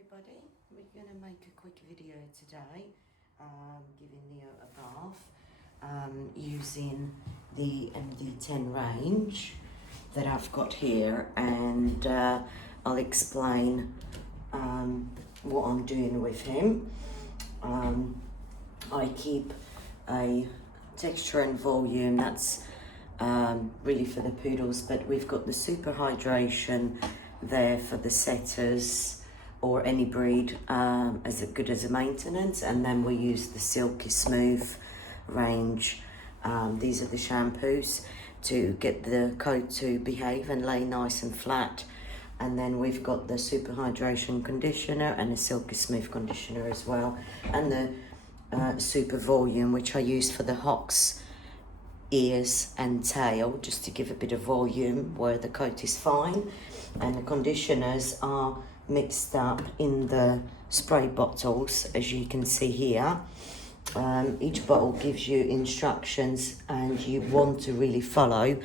everybody, we're going to make a quick video today giving Neo a bath using the MD10 range that I've got here, and I'll explain what I'm doing with him. I keep a texture and volume that's really for the poodles, but we've got the super hydration there for the setters or any breed as good as a maintenance, and then we use the Silky Smooth range. These are the shampoos to get the coat to behave and lay nice and flat, and then we've got the super hydration conditioner and a Silky Smooth conditioner as well, and the super volume, which I use for the hocks, ears and tail, just to give a bit of volume where the coat is fine. And the conditioners are mixed up in the spray bottles, as you can see here. Each bottle gives you instructions, and you want to really follow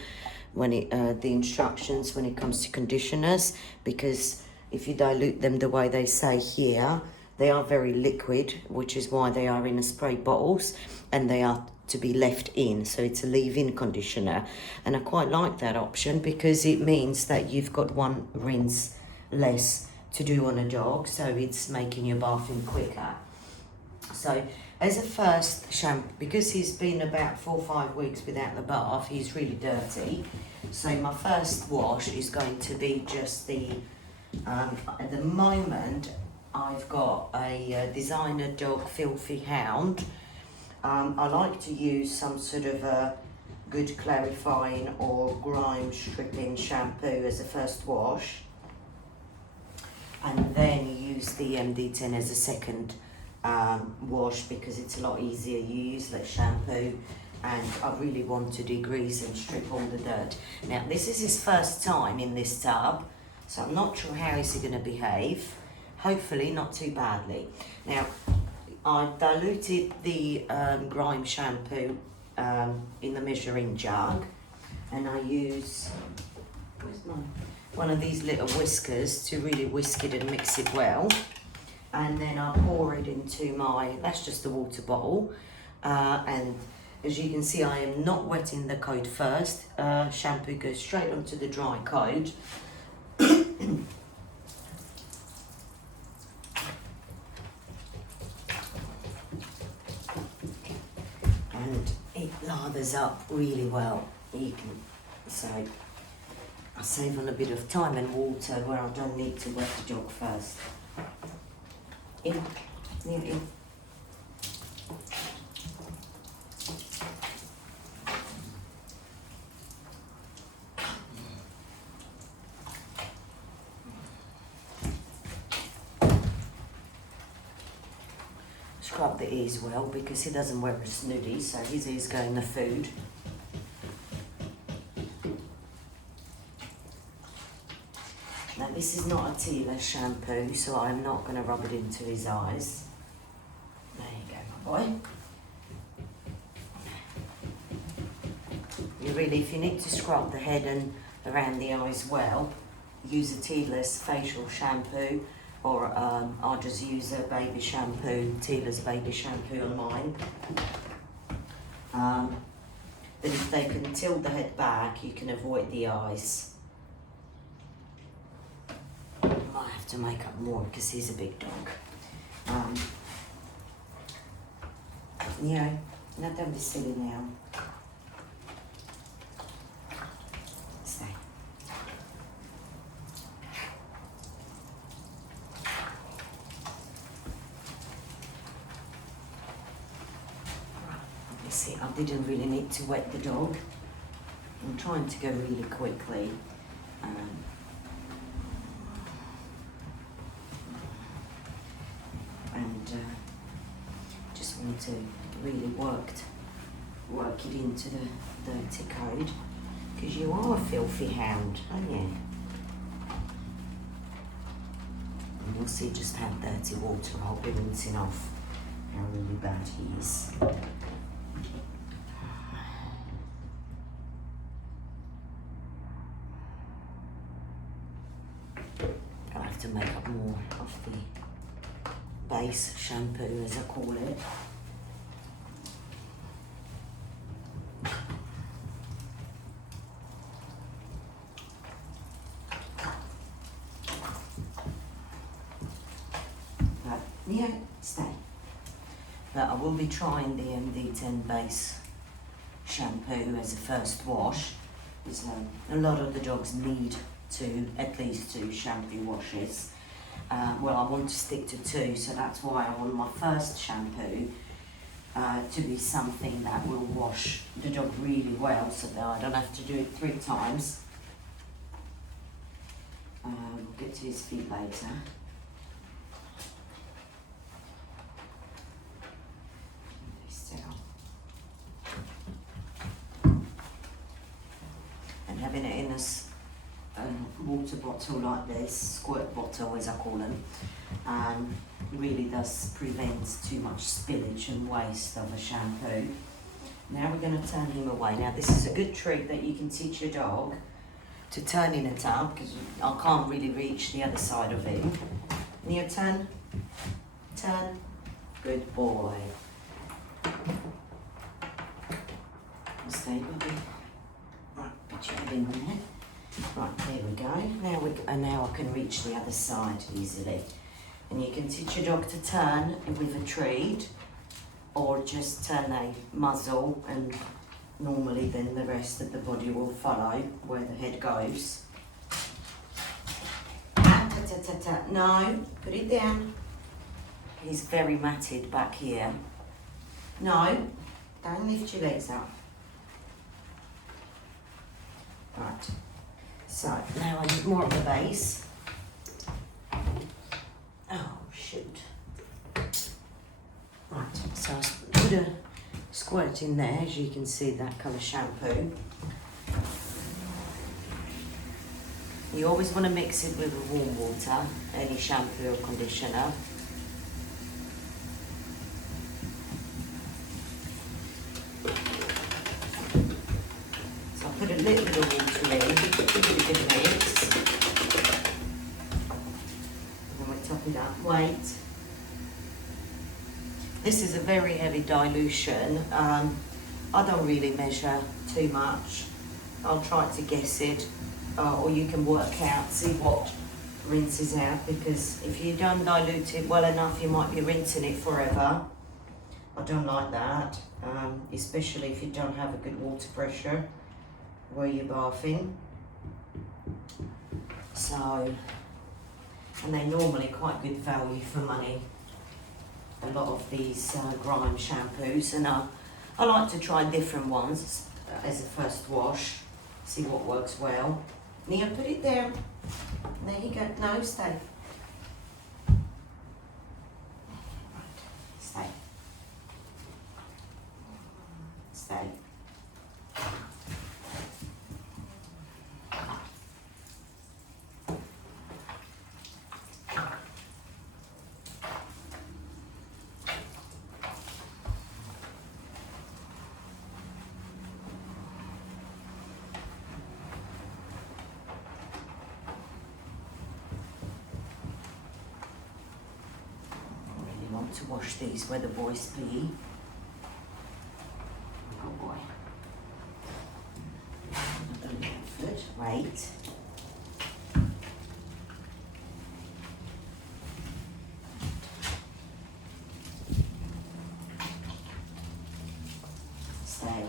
when the instructions when it comes to conditioners, because if you dilute them the way they say here, they are very liquid, which is why they are in a spray bottles, and they are to be left in, so it's a leave-in conditioner. And I quite like that option because it means that you've got one rinse less to do on a dog, so it's making your bathing quicker. So as a first shampoo, because he's been about 4 or 5 weeks without the bath, he's really dirty, so my first wash is going to be just the at the moment I've got a Dezinadog Filthy Hound. I like to use some sort of a good clarifying or grime stripping shampoo as a first wash, and then use the MD10 as a second wash, because it's a lot easier. You use less shampoo, and I really want to degrease and strip all the dirt. Now this is his first time in this tub, so I'm not sure how is he going to behave. Hopefully not too badly. Now I diluted the grime shampoo in the measuring jug, and I use one of these little whiskers to really whisk it and mix it well, and then I pour it into that's just the water bottle, and as you can see, I am not wetting the coat first. Shampoo goes straight onto the dry coat. And it lathers up really well. So I save on a bit of time and water where I don't need to wet the dog first. In. Scrub the ears well, because he doesn't wear a snooty, so his ears go in the food. Now this is not a tearless shampoo, so I'm not going to rub it into his eyes. There you go, my boy. If you need to scrub the head and around the eyes well, use a tearless facial shampoo, or I'll just use a baby shampoo, tearless baby shampoo on mine. But if they can tilt the head back, you can avoid the eyes. I might have to make up more because he's a big dog. Yeah, no, don't be silly now. Stay. See, I didn't really need to wet the dog. I'm trying to go really quickly. Just want to really work it into the dirty coat, because you are a filthy hound, aren't you? And you'll see just how dirty water I'll be rinsing off, how really bad he is. I'll have to make up more of the base shampoo, as I call it. But yeah, stay. But I will be trying the MD10 base shampoo as a first wash. Because a lot of the dogs need at least 2 shampoo washes. Well, I want to stick to 2, so that's why I want my first shampoo to be something that will wash the dog really well, so that I don't have to do it 3 times. We'll get to his feet later. And having it in a water bottle like this, squirt bottle as I call them, really does prevent too much spillage and waste of a shampoo. Now we're going to turn him away. Now this is a good trick that you can teach your dog to turn in a tub, because I can't really reach the other side of him. Neo, turn. Good boy. Stay, buddy. Right, put your head in there. Right, there we go. Now I can reach the other side easily. And you can teach your dog to turn with a treat, or just turn a muzzle, and normally then the rest of the body will follow where the head goes. No, put it down. He's very matted back here. No, don't lift your legs up. Right, so now I need more of the base. Oh, shoot. Right, so I put a squirt in there, as you can see, that colour shampoo. You always want to mix it with warm water, any shampoo or conditioner. So I put a little bit of water in, give it a good mix. And then we top it up. Wait. This is a very heavy dilution. I don't really measure too much. I'll try to guess it, or you can work out, see what rinses out, because if you don't dilute it well enough, you might be rinsing it forever. I don't like that, especially if you don't have a good water pressure where you're bathing. So, and they're normally quite good value for money, a lot of these grime shampoos, and I like to try different ones as a first wash, see what works well. Neo, put it down. There you go. No, stay. Right. Stay. Stay. To wash these where the boys be. Oh boy. Another little foot. Wait. Stay.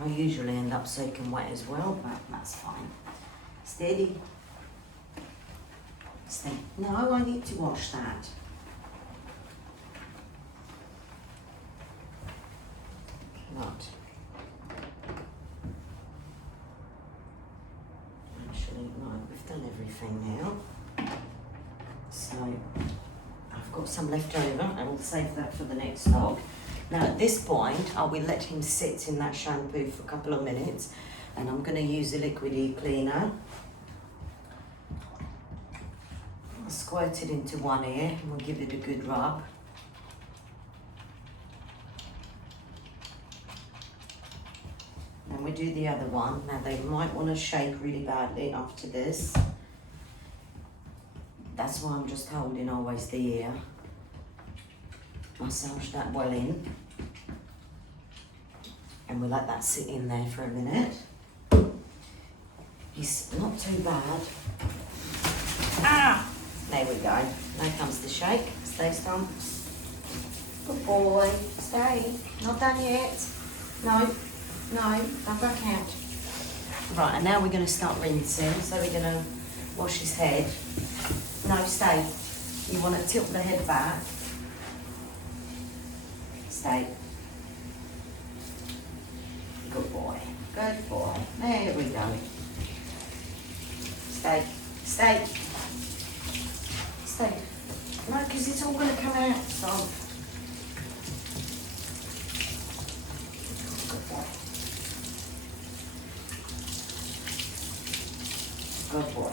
I usually end up soaking wet as well, but that's fine. Steady. No, I need to wash that. Right. Actually, right, we've done everything now. So, I've got some left over. I will save that for the next dog. Now, at this point, I will let him sit in that shampoo for a couple of minutes, and I'm going to use a liquid e-cleaner. Squirt it into one ear and we'll give it a good rub. Then we do the other one. Now they might want to shake really badly after this. That's why I'm just holding always the ear. Massage that well in. And we'll let that sit in there for a minute. It's not too bad. Ah! There we go. Now comes the shake. Stay strong. Good boy. Stay. Not done yet. No. No. Don't back out. Right, and now we're going to start rinsing. So we're going to wash his head. No, stay. You want to tilt the head back. Stay. Good boy. Good boy. There we go. Stay. Stay. Stay. No, because it's all going to come out. So. Good boy. Good boy.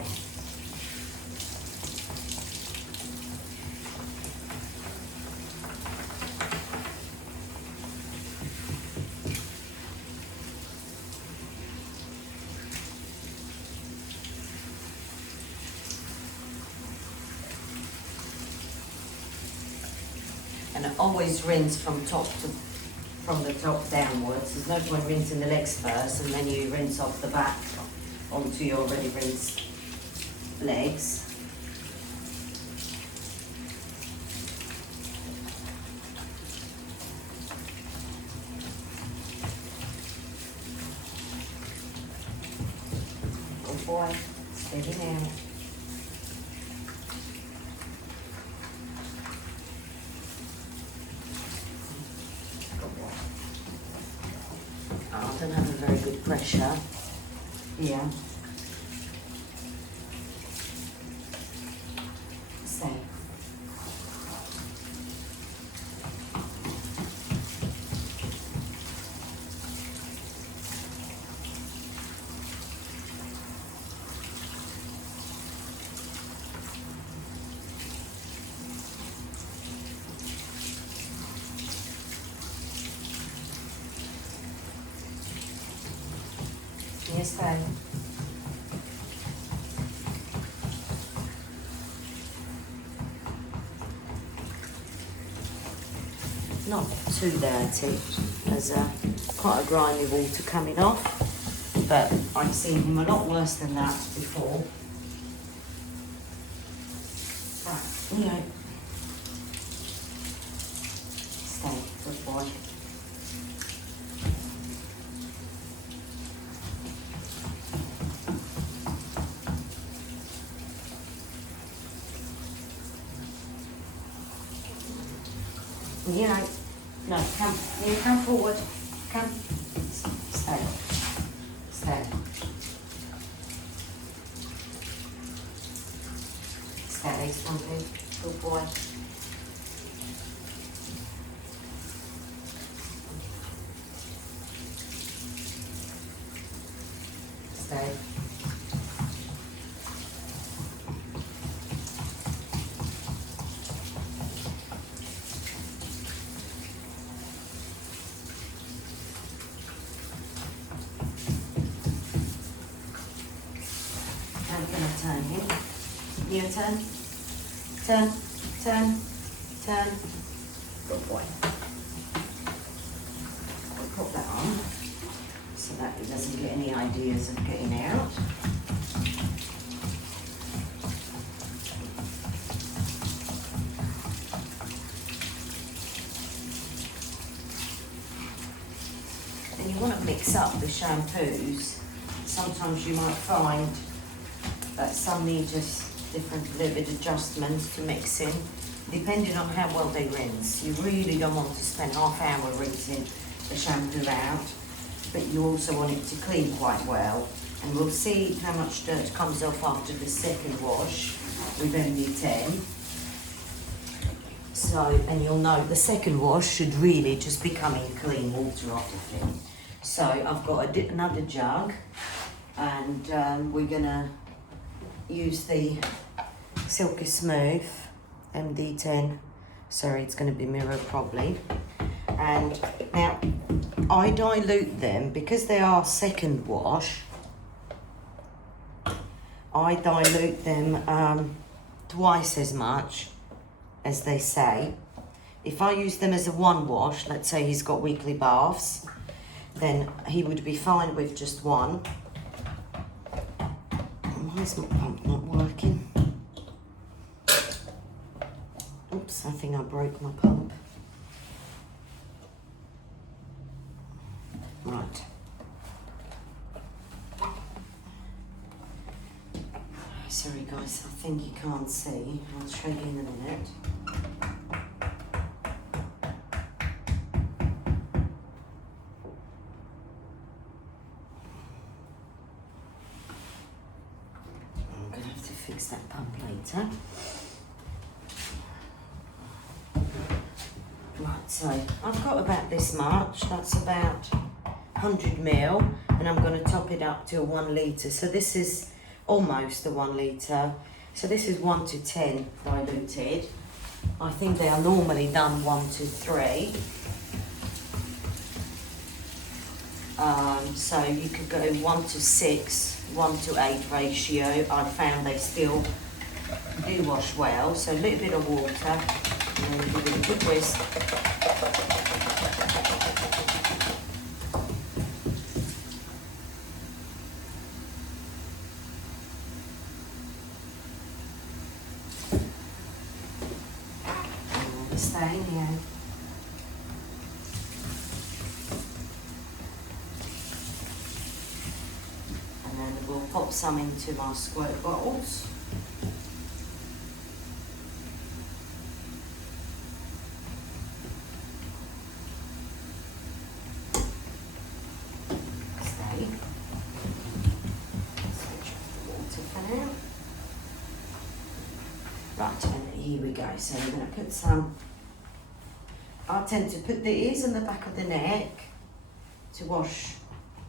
And I always rinse from the top downwards. There's no point rinsing the legs first and then you rinse off the back onto your already rinsed legs. Good boy, steady now. I don't have a very good pressure here. Stay. Yes, stay. Not too dirty. There's quite a grimy water coming off, but I've seen him a lot worse than that before. Right, you know. Stay, good boy. You know, no, come, you come forward, come, stay, stay, stay, something, good boy, stay. I'm going to turn him. You turn. Turn. Turn. Turn. Good boy. We'll put that on so that he doesn't get any ideas of getting out. And you want to mix up the shampoos. Sometimes you might find that some need just different little bit adjustments to mixing, depending on how well they rinse. You really don't want to spend half hour rinsing the shampoo out, but you also want it to clean quite well. And we'll see how much dirt comes off after the second wash with MD10. So, and you'll know the second wash should really just be coming clean water off the thing. So I've got another jug, and we're gonna use the Silky Smooth MD10. Sorry, it's going to be mirrored probably. And now I dilute them because they are second wash. I dilute them twice as much as they say. If I use them as a one wash, let's say he's got weekly baths, then he would be fine with just one. Why is my pump not working? Oops, I think I broke my pump. Right. Sorry guys, I think you can't see. I'll show you in a minute. I'm going to have to fix that pump later. Right, so I've got about this much. That's about 100 ml, and I'm going to top it up to a 1 litre. So this is almost a 1 litre. So this is 1 to 10 diluted. I think they are normally done 1 to 3. So you could go 1 to 6, 1 to 8 ratio. I found they still do wash well. So a little bit of water, and then give it a good whisk. Staying here. And then we'll pop some into my squirt bottles. Stay. Switch off the water for now. Right, and here we go. So we're going to put some. I tend to put the ears on the back of the neck to wash,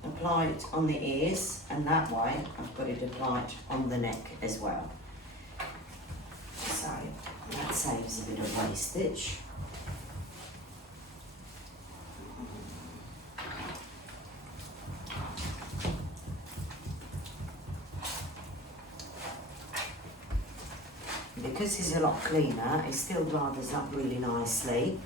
apply it on the ears, and that way I've got it applied on the neck as well. So that saves a bit of wastage. Because it's a lot cleaner, it still lathers up really nicely.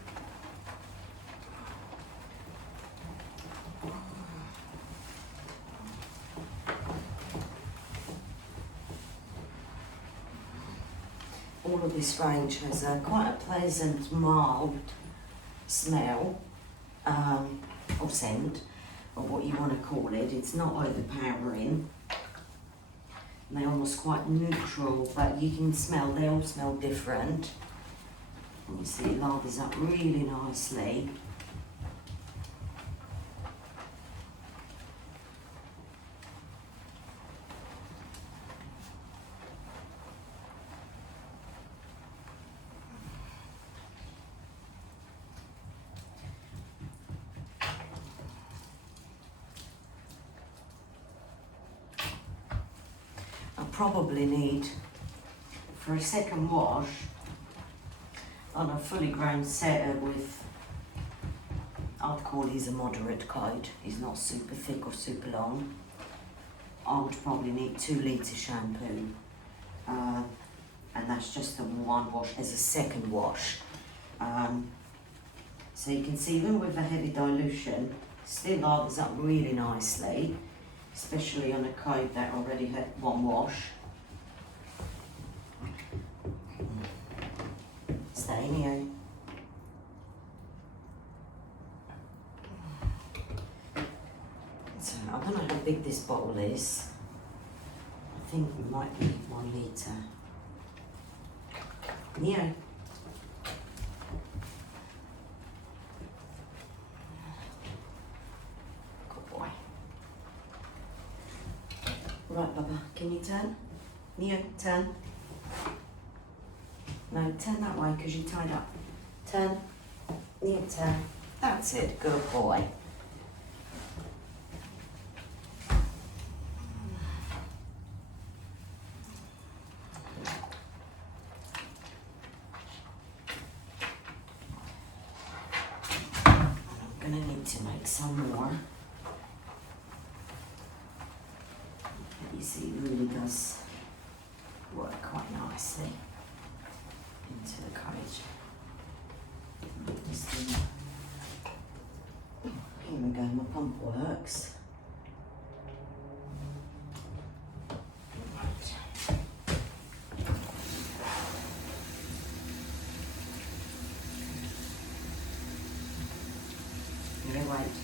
All of this range has a quite a pleasant, mild smell or scent, or what you want to call it. It's not overpowering. They're almost quite neutral, but you can smell, they all smell different. And you see it lathers up really nicely. Probably need, for a second wash, on a fully grown setter with, I'd call his a moderate coat, he's not super thick or super long, I would probably need 2 litre shampoo, and that's just the one wash as a second wash. So you can see even with the heavy dilution, still lathers up really nicely, especially on a coat that already had one wash. Stay here. So I don't know how big this bottle is. I think it might be 1 litre. Yeah. Right, Baba, can you turn? Neo, turn. No, turn that way because you're tied up. Turn. Neo, turn. That's it, good boy. I'm going to need to make some more. You see, it really does work quite nicely. into the cage. Here we go, my pump works. Wait.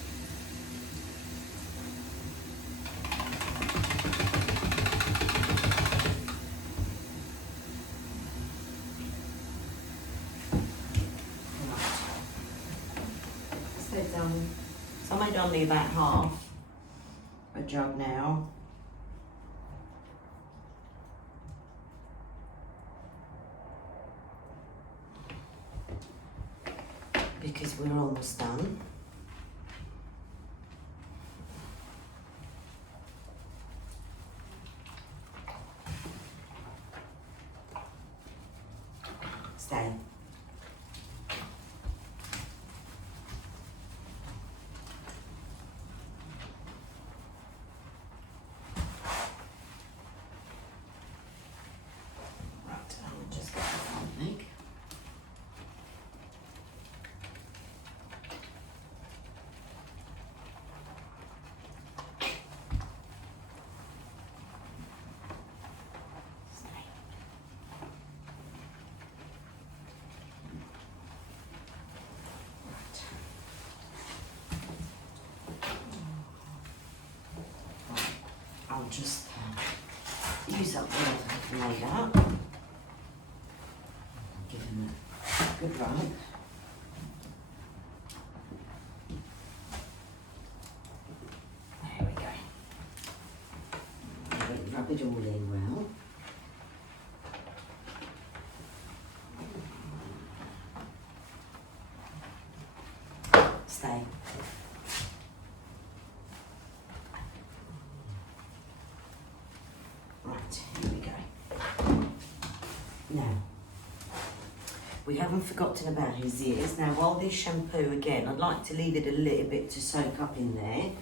So done. So I made only about half a jug now. Because we're almost done. Stay. Right, I'll just get the front leg. I'll just use up what I've made up. Give him a good rub. There we go. Rub it all in well. Stay. Right, here we go. Now, we haven't forgotten about his ears. Now, while this shampoo, again, I'd like to leave it a little bit to soak up in there.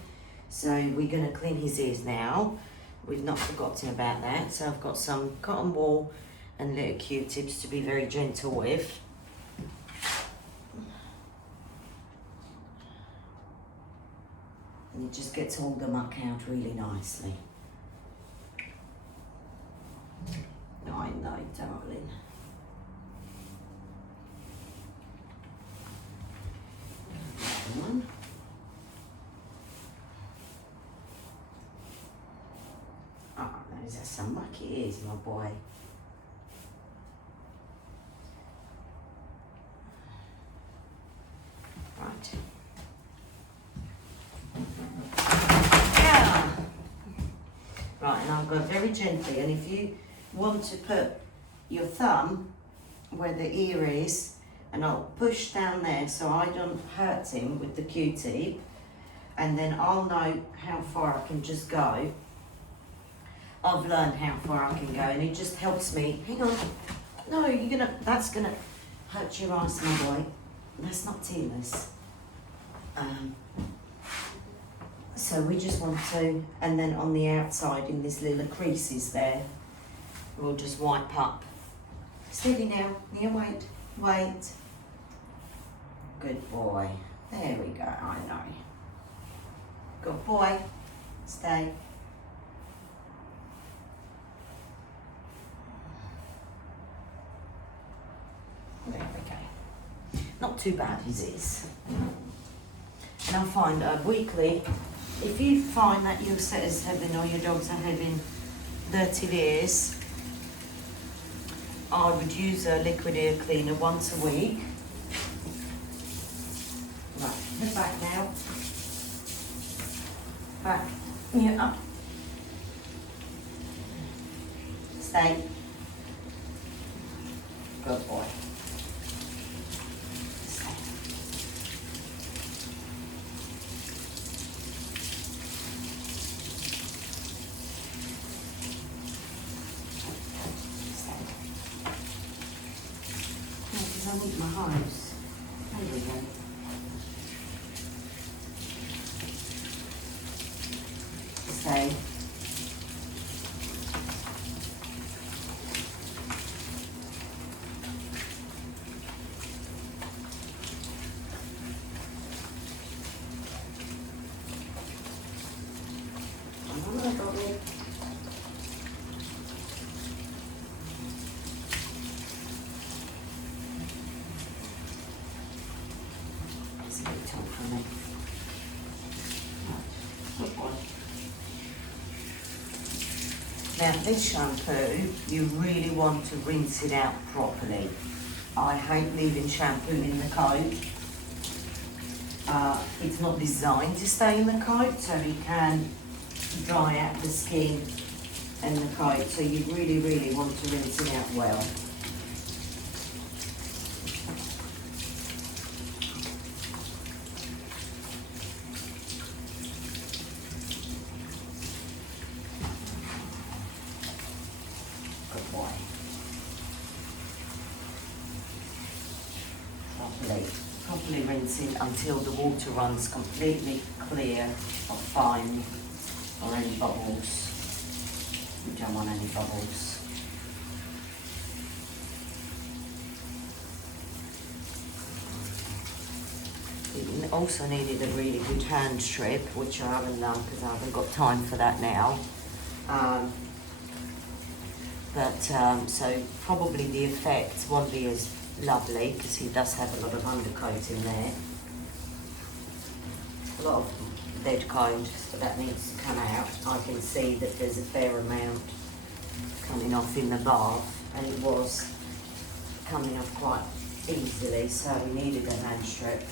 So we're going to clean his ears now. We've not forgotten about that. So I've got some cotton wool and little Q-tips to be very gentle with. And it just gets all the muck out really nicely. I know, darling. One. Oh, those are some mucky ears, my boy. Right. Yeah. Right, and I'll go very gently, and if you want to put your thumb where the ear is, and I'll push down there so I don't hurt him with the Q-tip, and then I'll know how far I can just go. I've learned how far I can go, and it just helps me. Hang on, no, that's gonna hurt your eyes, my boy. That's not tearless. So we just want to, and then on the outside in these little creases there, we'll just wipe up. Steady now. Yeah, wait. Good boy. There we go. I know. Good boy. Stay. There we go. Not too bad, is this? And I find weekly, if you find that your setter's having or your dogs are having dirty ears, I would use a liquid ear cleaner once a week. Right, head back now. Back, yeah, up. Stay. Good boy. Stay. I need my hose. There we go. Stay. Come on, Bobby. It's a bit tall for me. Good boy. Now this shampoo, you really want to rinse it out properly. I hate leaving shampoo in the coat. It's not designed to stay in the coat, so you can dry out the skin and the coat, so you really, really want to rinse it out well. Good boy. Properly rinse it until the water runs completely clear of fine or any bubbles. You don't want any bubbles. You also needed a really good hand strip, which I haven't done because I haven't got time for that now. So probably the effect won't be as lovely because he does have a lot of undercoat in there. A lot of dead coat, so that needs to come out. I can see that there's a fair amount coming off in the bath, and it was coming off quite easily, so we needed a hand strip.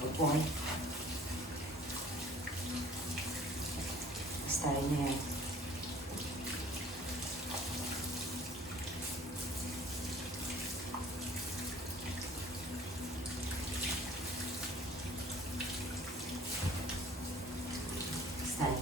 Good boy. Stay in here. Stay.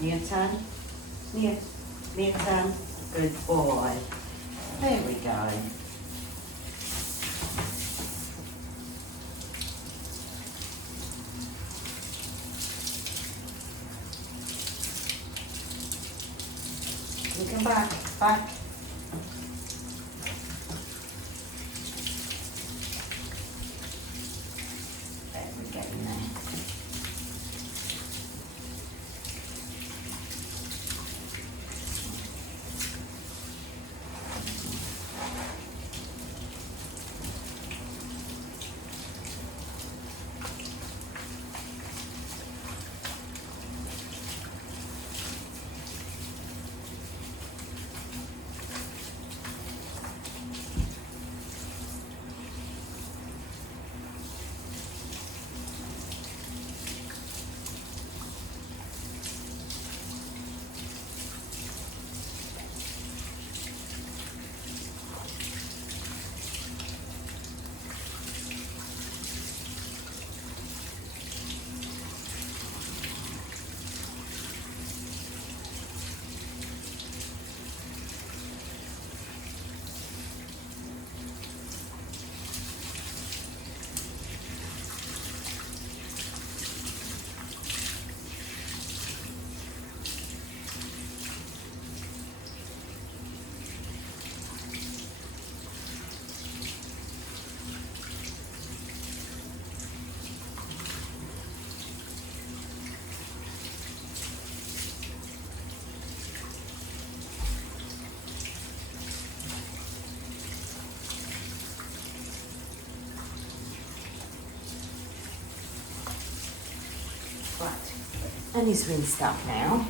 Near turn. Near turn. Good boy. There we go. Looking back. There we go in there. Right, and he's rinsed up now.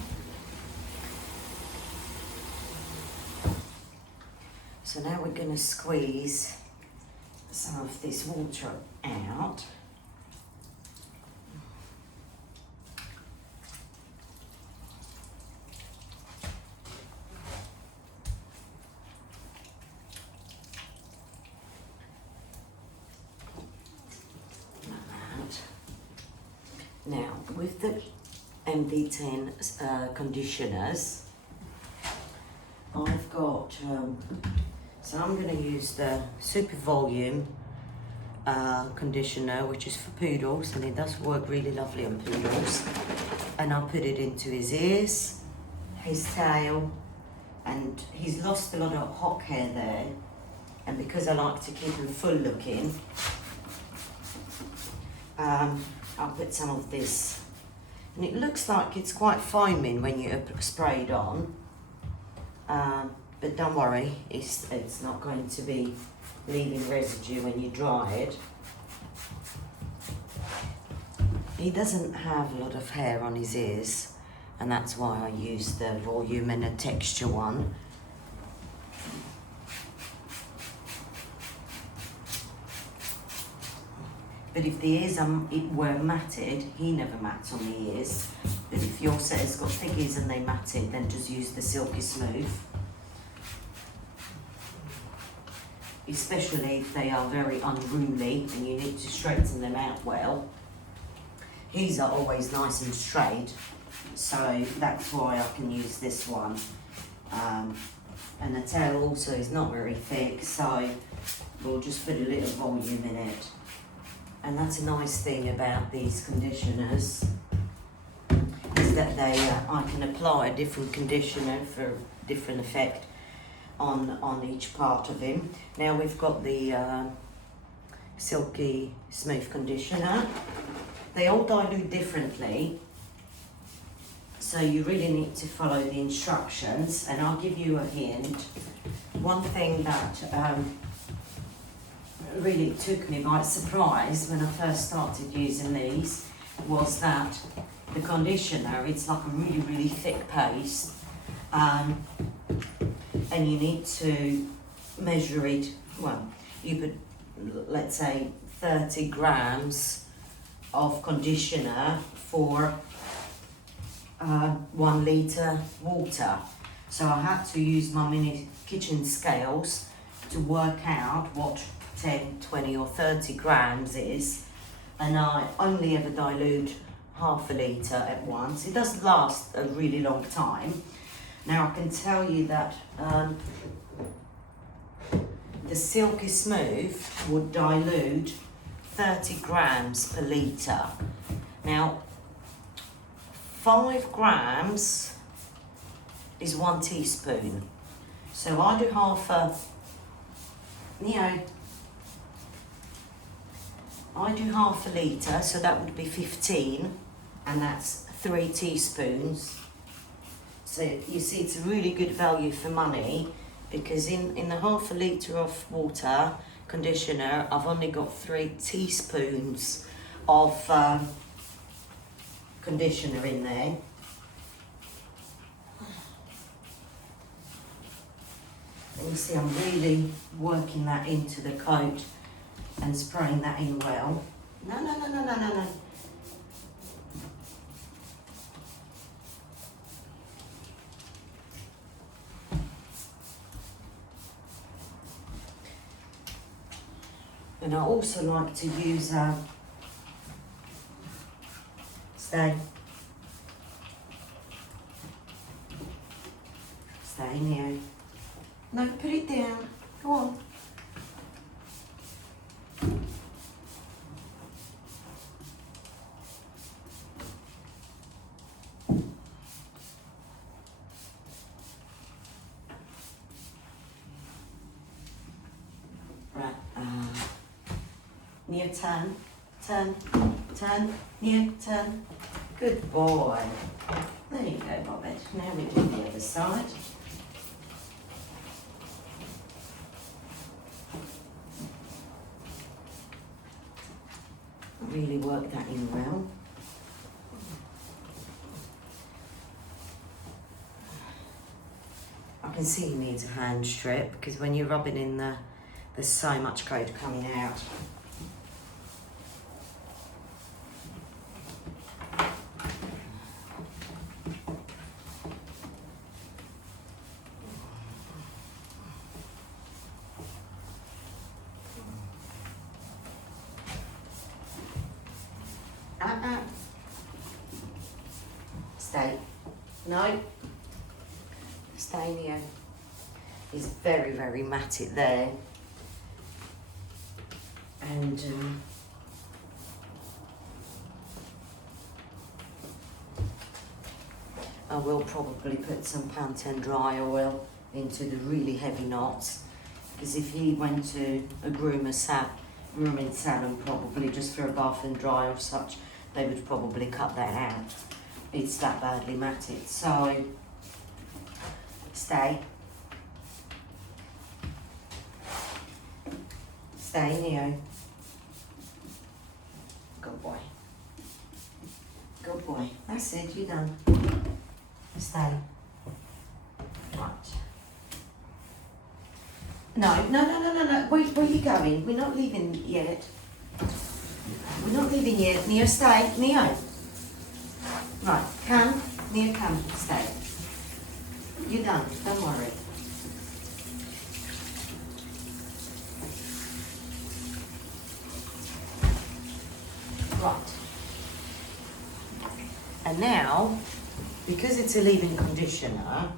So now we're going to squeeze some of this water out. Now, with the MD10 conditioners, I've got, so I'm going to use the Super Volume conditioner, which is for poodles, and it does work really lovely on poodles. And I'll put it into his ears, his tail, and he's lost a lot of hock hair there. And because I like to keep him full looking, I'll put some of this, and it looks like it's quite foaming when you spray it on, but don't worry, it's not going to be leaving residue when you dry it. He doesn't have a lot of hair on his ears, and that's why I use the volume and a texture one. But if the ears were matted, he never mats on the ears. But if your set has got thick ears and they matted, then just use the Silky Smooth. Especially if they are very unruly and you need to straighten them out well. His are always nice and straight, so that's why I can use this one. And the tail also is not very thick, so we'll just put a little volume in it. And that's a nice thing about these conditioners, is that I can apply a different conditioner for different effect on each part of him. Now we've got the Silky Smooth conditioner. They all dilute differently, so you really need to follow the instructions, and I'll give you a hint. One thing that really took me by surprise when I first started using these was that the conditioner, it's like a really, really thick paste, and you need to measure it. Well, you put, let's say, 30 grams of conditioner for 1 litre water. So I had to use my mini kitchen scales to work out what 10, 20 or 30 grams is, and I only ever dilute half a litre at once. It does last a really long time. Now I can tell you that the Silky Smooth would dilute 30 grams per litre. Now 5 grams is 1 teaspoon. So I do half a, I do half a litre, so that would be 15, and that's 3 teaspoons. So you see, it's a really good value for money, because in the half a litre of water conditioner, I've only got 3 teaspoons of conditioner in there. And you see, I'm really working that into the coat and spraying that in well. No. And I also like to use stay in here. No, put it down. Go on. Right. Near turn. Near turn. Good boy. There you go, Bobbit. Now we do the other side. Really work that in well. can see he needs a hand strip because when you're rubbing in there's so much coat coming out. Stay. No. Stay here. He's very, very matted there. And I will probably put some Pantene dry oil into the really heavy knots, because if he went to a grooming salon probably just for a bath and dry or such, they would probably cut that out. It's that badly matted. So stay. Stay, Neo. Good boy. Good boy. That's it, you're done. Stay. Right. No. Where are you going? We're not leaving yet. We're not leaving yet. Neo, stay. Neo. Right, come. Neo, come. Stay. You're done. Don't worry. Right. And now, because it's a leave-in conditioner,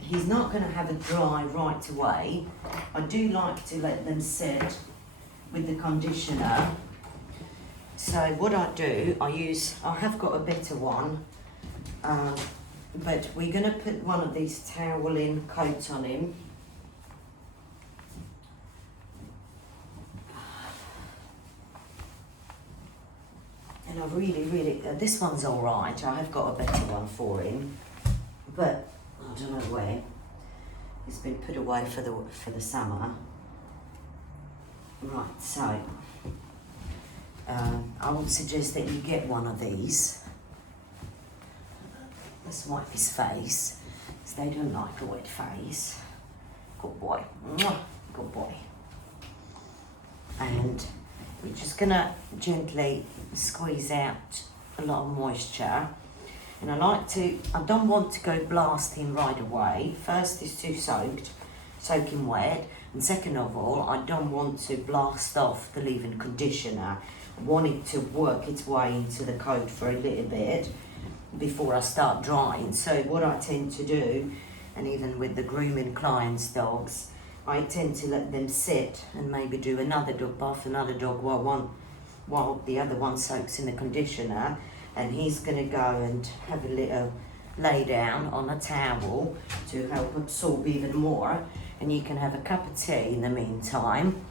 he's not going to have it dry right away. I do like to let them sit with the conditioner. So what I do, I have got a better one, but we're going to put one of these toweling coats on him. And I really, this one's all right. I have got a better one for him, but I don't know where. It's been put away for the summer. Right, so I would suggest that you get one of these. Let's wipe his face, because they don't like a wet face. Good boy. Mwah. Good boy. And we're just gonna gently squeeze out a lot of moisture. And I don't want to go blasting right away. First is too soak him wet. And second of all, I don't want to blast off the leave-in conditioner. I want it to work its way into the coat for a little bit before I start drying. So what I tend to do, and even with the grooming clients' dogs, I tend to let them sit and maybe do another dog bath, another dog while the other one soaks in the conditioner, and he's going to go and have a little lay down on a towel to help absorb even more, and you can have a cup of tea in the meantime,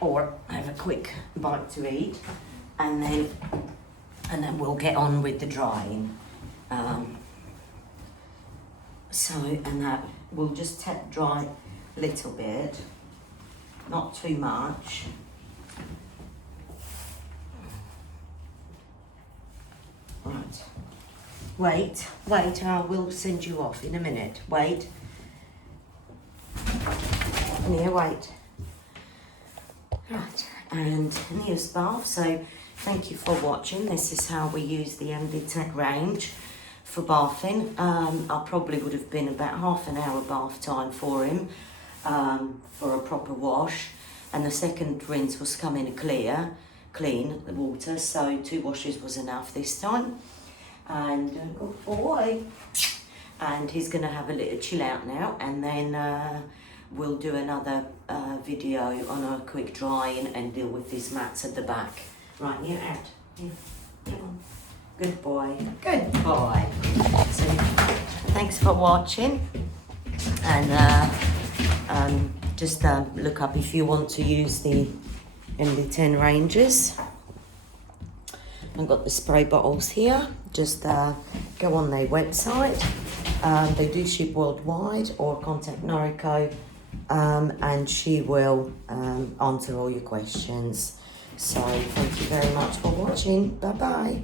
or have a quick bite to eat, and then we'll get on with the drying. And that we'll just tap dry a little bit, not too much. Right. Wait, I will send you off in a minute. Wait. Nia, wait. Right, and Nia's bath. So thank you for watching. This is how we use the MD10 range for bathing. I probably would have been about half an hour bath time for him, for a proper wash. And the second rinse was coming clean, the water, so 2 washes was enough this time. And good boy. And he's going to have a little chill out now, and then we'll do another video on a quick drying and deal with these mats at the back. Right, you're out. Yeah. Come on. Good boy. Good boy. So, thanks for watching, and just look up if you want to use the MD10 ranges. I've got the spray bottles here. Just go on their website. They do ship worldwide, or contact Noriko, and she will answer all your questions. So thank you very much for watching. Bye bye.